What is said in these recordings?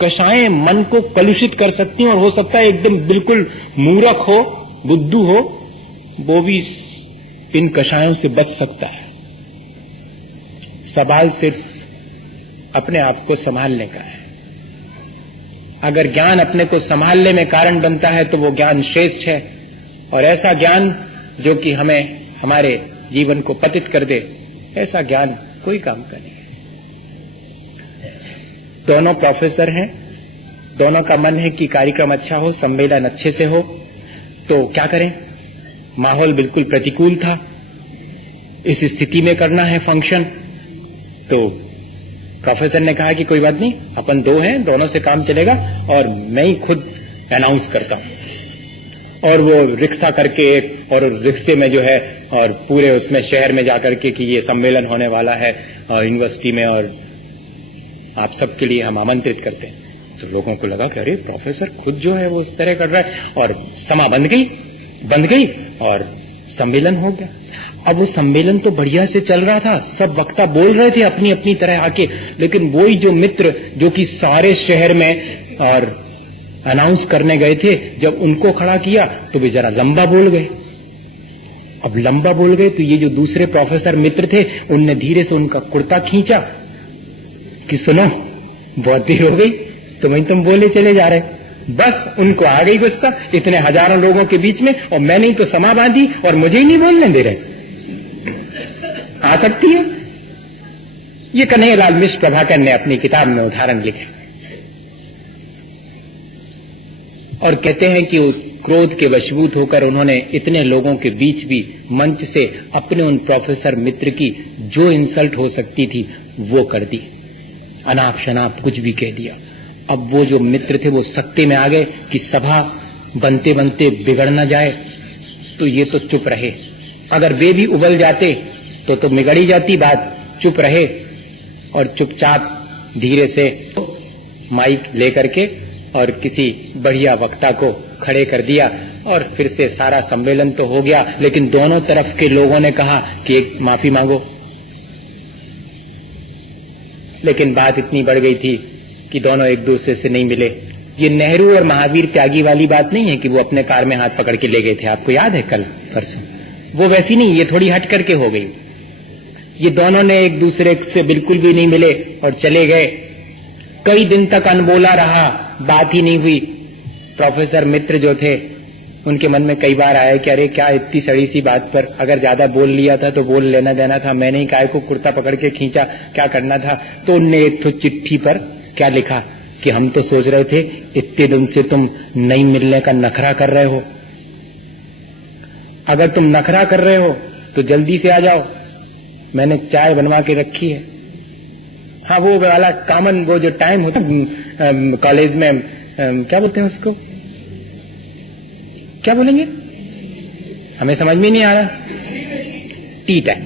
कषायें मन को कलुषित कर सकती हैं और हो सकता है एकदम बिल्कुल मूर्ख हो, बुद्धू हो, वो भी इन कषायों से बच सकता है। सवाल सिर्फ अपने आप को संभालने का है। अगर ज्ञान अपने को संभालने में कारण बनता है तो वो ज्ञान श्रेष्ठ है, और ऐसा ज्ञान जो कि हमें हमारे जीवन को पतित कर दे, ऐसा ज्ञान कोई काम का नहीं है। दोनों प्रोफेसर हैं, दोनों का मन है कि कार्यक्रम अच्छा हो, सम्मेलन अच्छे से हो, तो क्या करें? माहौल बिल्कुल प्रतिकूल था, इस स्थिति में करना है फंक्शन। तो प्रोफेसर ने कहा कि कोई बात नहीं, अपन दो हैं, दोनों से काम चलेगा और मैं ही खुद अनाउंस करता हूं। और वो रिक्शा करके, और रिक्शे में जो है, और पूरे उसमें शहर में जाकर के कि ये सम्मेलन होने वाला है यूनिवर्सिटी में और आप सबके लिए हम आमंत्रित करते हैं। तो लोगों को लगा कि अरे प्रोफेसर खुद जो है वो उस तरह कर रहा है, और समा बंद गई और सम्मेलन हो गया। अब वो सम्मेलन तो बढ़िया से चल रहा था, सब वक्ता बोल रहे थे अपनी अपनी तरह आके, लेकिन वही जो मित्र जो कि सारे शहर में और अनाउंस करने गए थे, जब उनको खड़ा किया तो वे जरा लंबा बोल गए। अब लंबा बोल गए तो ये जो दूसरे प्रोफेसर मित्र थे, उनने धीरे से उनका कुर्ता खींचा कि सुनो, बहुत देर हो गई, तुम बोले चले जा रहे। बस उनको आ गई गुस्सा, इतने हजारों लोगों के बीच में, और मैंने ही तो समा बांधी और मुझे ही नहीं बोलने दे रहे। आ सकती है। ये कन्हैयालाल मिश्र प्रभाकर ने अपनी किताब में उदाहरण लिखे और कहते हैं कि उस क्रोध के वशीभूत होकर उन्होंने इतने लोगों के बीच भी मंच से अपने उन प्रोफेसर मित्र की जो इंसल्ट हो सकती थी वो कर दी, अनाप शनाप कुछ भी कह दिया। अब वो जो मित्र थे वो सख्ते में आ गए कि सभा बनते बनते बिगड़ न जाए, तो ये तो चुप रहे। अगर वे भी उबल जाते तो बिगड़ ही जाती बात। चुप रहे और चुपचाप धीरे से माइक लेकर के और किसी बढ़िया वक्ता को खड़े कर दिया, और फिर से सारा सम्मेलन तो हो गया। लेकिन दोनों तरफ के लोगों ने कहा कि एक माफी मांगो, लेकिन बात इतनी बढ़ गई थी कि दोनों एक दूसरे से नहीं मिले। ये नेहरू और महावीर त्यागी वाली बात नहीं है कि वो अपने कार में हाथ पकड़ के ले गए थे, आपको याद है कल परसों, वो वैसी नहीं, ये थोड़ी हट करके हो गई। ये दोनों ने एक दूसरे से बिल्कुल भी नहीं मिले और चले गए। कई दिन तक अनबोला रहा, बात ही नहीं हुई। प्रोफेसर मित्र जो थे उनके मन में कई बार आया कि अरे क्या इतनी सड़ी सी बात पर, अगर ज्यादा बोल लिया था तो बोल लेना देना था, मैंने ही काय को कुर्ता पकड़ के खींचा, क्या करना था। तो उनने एक तो चिट्ठी पर क्या लिखा कि हम तो सोच रहे थे इतने दिन से तुम नहीं मिलने का नखरा कर रहे हो, अगर तुम नखरा कर रहे हो तो जल्दी से आ जाओ, मैंने चाय बनवा के रखी है। हाँ, वो वाला कॉमन वो जो टाइम होता कॉलेज में, क्या बोलते हैं उसको, क्या बोलेंगे, हमें समझ में नहीं आ रहा, टी टाइम।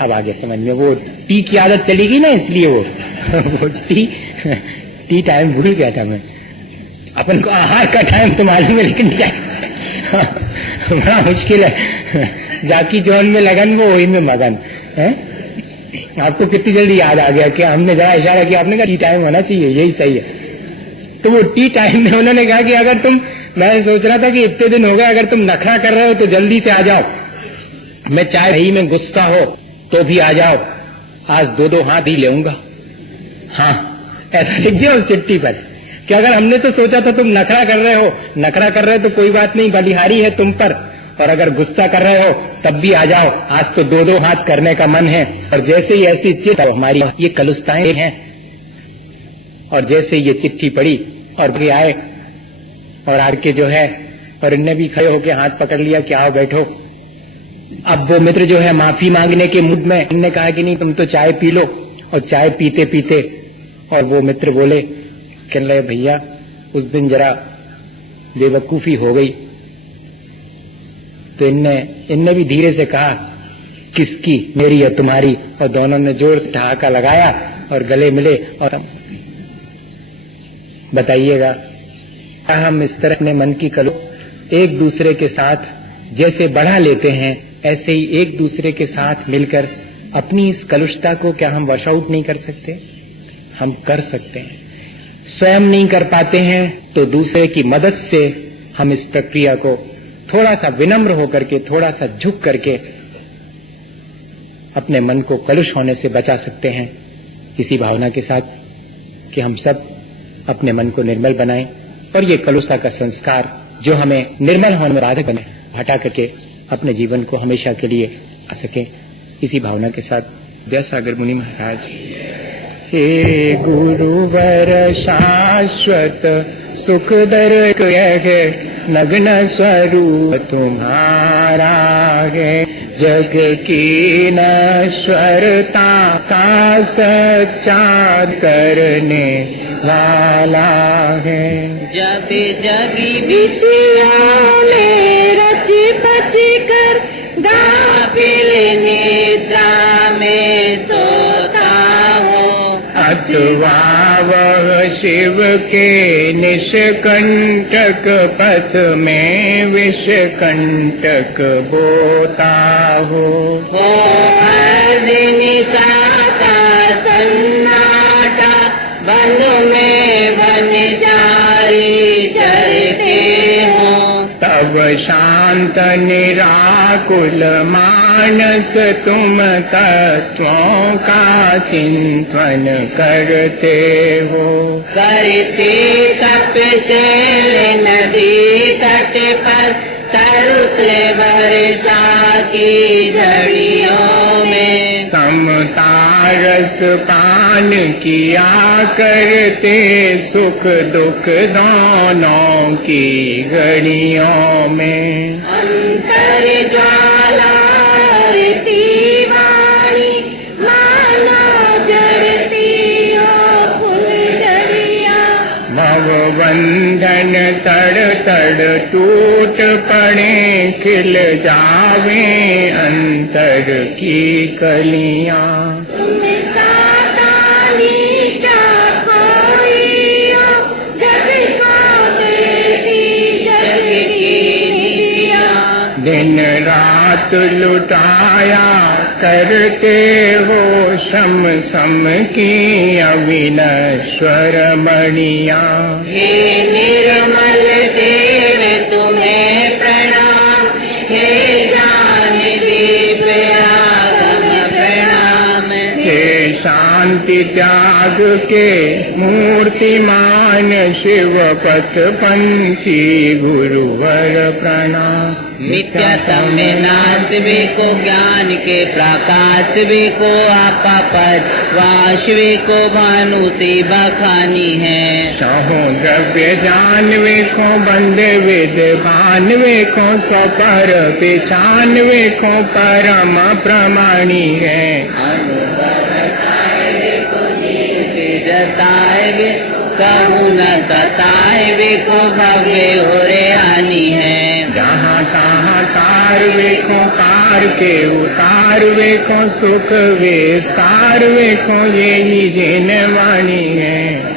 अब आगे समझ में, वो टी की आदत चली गई ना, इसलिए वो टी टाइम भूल गया था मैं। अपन को आहार का टाइम तो मालूम है, लेकिन क्या बड़ा मुश्किल है। जाकी जोन में लगन, वो वही में मगन है। आपको कितनी जल्दी याद आ गया कि हमने जरा इशारा किया, आपने कहा टी टाइम होना चाहिए, यही सही है। तो वो टी टाइम में उन्होंने कहा कि अगर तुम, मैं सोच रहा था कि इतने दिन हो गए, अगर तुम नखरा कर रहे हो तो जल्दी से आ जाओ, मैं चाहे ही में गुस्सा हो तो भी आ जाओ, आज 2-2 हाथ ही लेऊंगा। हाँ, ऐसा लिख दिया उस चिट्ठी पर कि अगर हमने तो सोचा था तुम नखरा कर रहे हो तो कोई बात नहीं, बलिहारी है तुम पर, और अगर गुस्सा कर रहे हो तब भी आ जाओ, आज तो 2-2 हाथ करने का मन है। और जैसे ही ऐसी चिट्ठी, हमारी ये कलुस्ताएं हैं, और जैसे ये चिट्ठी पड़ी और भी आए और आके जो है, और इनने भी खड़े होके हाथ पकड़ लिया कि आओ बैठो। अब वो मित्र जो है माफी मांगने के मूड में, इनने कहा कि नहीं तुम तो चाय पी लो, और चाय पीते पीते और वो मित्र बोले, कहने लगे भैया उस दिन जरा बेवकूफी हो गई। तो इनने भी धीरे से कहा, किसकी, मेरी या तुम्हारी, और दोनों ने जोर से ठहाका लगाया और गले मिले। और बताइएगा, हम इस तरह अपने मन की कलो एक दूसरे के साथ जैसे बढ़ा लेते हैं, ऐसे ही एक दूसरे के साथ मिलकर अपनी इस कलुषता को क्या हम वॉश आउट नहीं कर सकते? हम कर सकते हैं। स्वयं नहीं कर पाते हैं तो दूसरे की मदद से हम इस प्रक्रिया को थोड़ा सा विनम्र होकर के, थोड़ा सा झुक करके अपने मन को कलुष होने से बचा सकते हैं, इसी भावना के साथ कि हम सब अपने मन को निर्मल बनाएं और ये कलुषता का संस्कार जो हमें निर्मल होने में बाधक बने, हटा करके अपने जीवन को हमेशा के लिए आ सके। इसी भावना के साथ विद्यासागर मुनि महाराज। हे गुरुवर शाश्वत सुखदर है, नग्न स्वरूप तुम्हारा है, जग की नश्वरता का सच्चा करने वाला है। जब जगी विषयों में रची पची कर, गाफिल निद्रा में सोता हो, अथवा वह शिव के निष्कंटक पथ में विषकंटक बोता हो। निशाता सन्नाटा, वन में वनचारी चरते हो, तब शांत निराकुल मानस तुम तत्वों का चिंतन करते हो। करते तपशैल नदी तट पर, तरुते वर्षा की झड़ियों में, समता रस पान किया करते, सुख दुख दोनों की घड़ियों में। अंतर ज्वाला रती वाणी, मानो जड़ती हो फुलझड़िया, भवबंधन तड़ तड़ टूट पड़े, खिल जावे अंतर की कलियां। तुम सातानी क्या कोई हो, जग को देती जग की निधिया, दिन रात लुटाया करते हो, शम सम की अविनश्वर मणिया। हे निर्मल देव तुम्हें प्रणाम, हे ज्ञान दीप आगम प्रणाम, हे शांति त्याग के मूर्तिमान शिव पथ पंची गुरुवर प्रणाम। मिथ्यात्म नाश वे को, ज्ञान के प्रकाश वे को, आपा पद वाश वे को, भानु से बखानी है। सहो द्रव्य जानवे को, बंद वेद बानवे को, सपर पहचानवे को, परम प्रमाणी है। जताए वे कहूँ न सताए वे को, भव्य हो रे आनी है। जहाँ तहाँ तार वेखो, तार के उतार वेखो, सुख विस्तार वेखो, यही जिन वाणी है।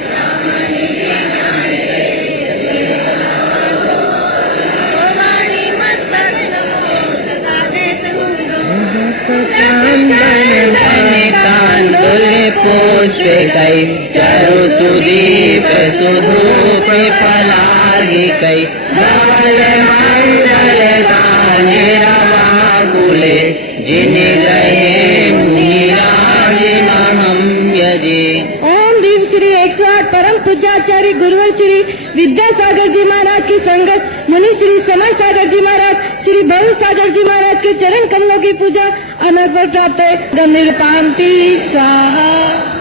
पुष्प कई चारु सुदीप सुधूप फलार्घि कई, धवल मंडल गाने रवाकुले, जिन गए मुनिराज महम यजे। ओम दीप श्री 108 परम पूज्याचार्य गुरुवर श्री विद्यासागर जी महाराज की संगत, मुनि श्री समर सागर जी महाराज, श्री भव सागर जी महाराज के चरण कमलों की पूजा अनर्पण प्राप्त है। ब्रह्म निरपांति स्वाहा।